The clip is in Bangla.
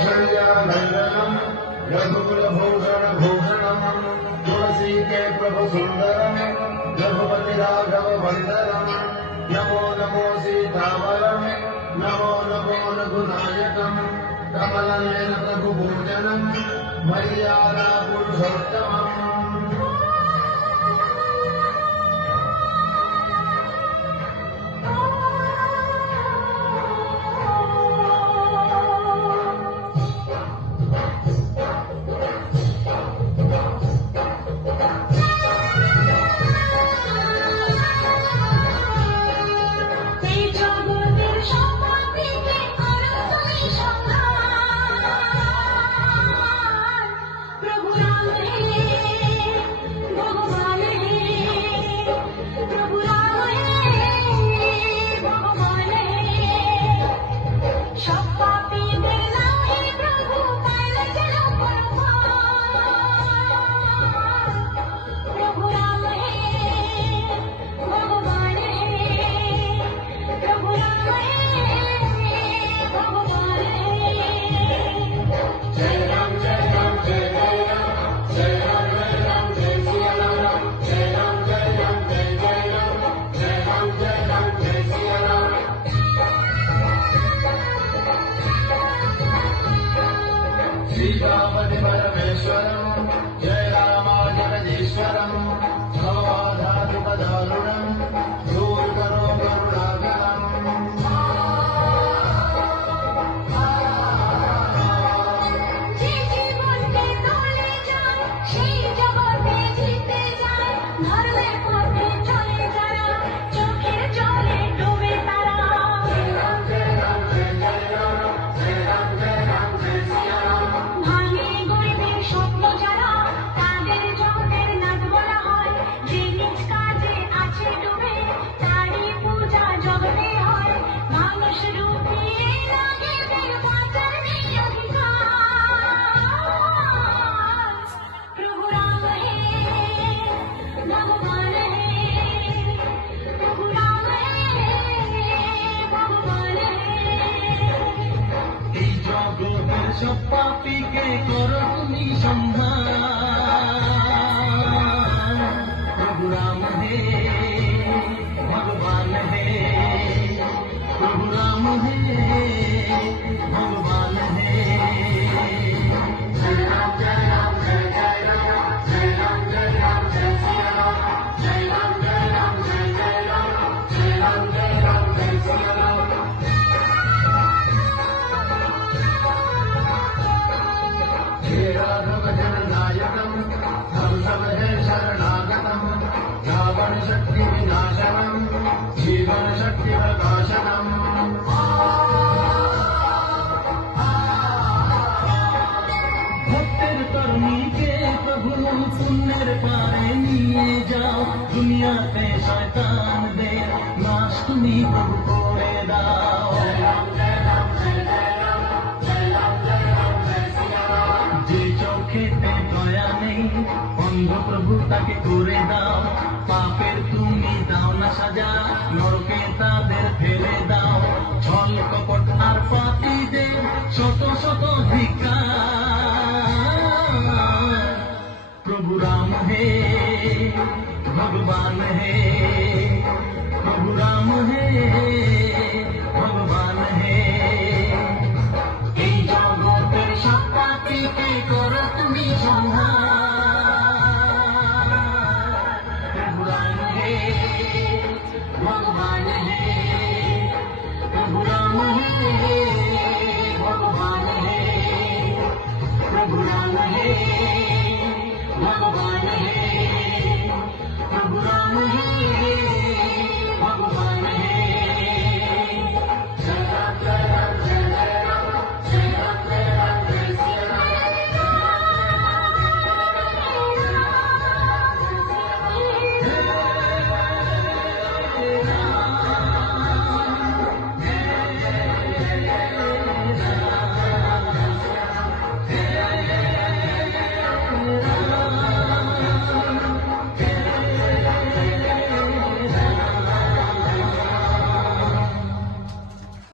कौसल्यानन्दनं रघुकुलभूषणभूषणं तुलसी के प्रभु सुन्दरं रघुपति राघव वन्दनं नमो नमो सीतावरं नमो नमो रघुनायकं कमलनयन रघुभूषणं मर्यादा पुरुषोत्तमम्। श्रीरामति परमेश्वरं जय रामाजगदीश्वरं भवधातुकदारुणं दूर करो करुणाकरम्। যে জীবনকে তলে যায় সেই জগতে জিতে যায়, ধর্মের পথে চলে যারা চোখের জলে ডুবে তারা। ভাঙে গরিবের স্বপ্ন যারা, তাদের জগতের নাথ বলা হয়। যে নিজ কাজে আছে ডুবে তারই পূজা জগতে হয়। মানুষ রূপে নাগেদের বাঁচার নেই অধিকার। প্রভু রাম হে ভগবান হে, প্রভু রাম হে ভগবান হে। এই জগতের সব পাপীকে করো তুমি সংহার। প্রভু রাম হে ভগবান হে, প্রভু রাম হে ভগবান হে। জয় রাম জয় রাম জয় জয় রাম, জয় রাম জয় রাম জয় সিয়া রাম, জয় রাম জয় রাম জয় জয় রাম, জয় রাম জয় রাম জয় সিয়া রাম। हे राघव जननायकं हंसव हे शरणागतं रावण शक्ति विनाशनं जीवन शक्ति प्रकाशनम्। ভক্তের তরুণীকে প্রভু পুণ্যের পারে নিয়ে যাও, দুনিয়াতে শয়তানদের নাশ তুমি প্রভু করে দাও। যে চোখেতে দয়া নেই অন্ধ প্রভু তাকে করে দাও, পাপের তুমি দাও না সাজা, নরকে তাদের ফেলে দাও। ছল কপট আর পাপীদের শত শত ধিক্কার। প্রভু রাম হে ভগবান হে, প্রভু রাম হে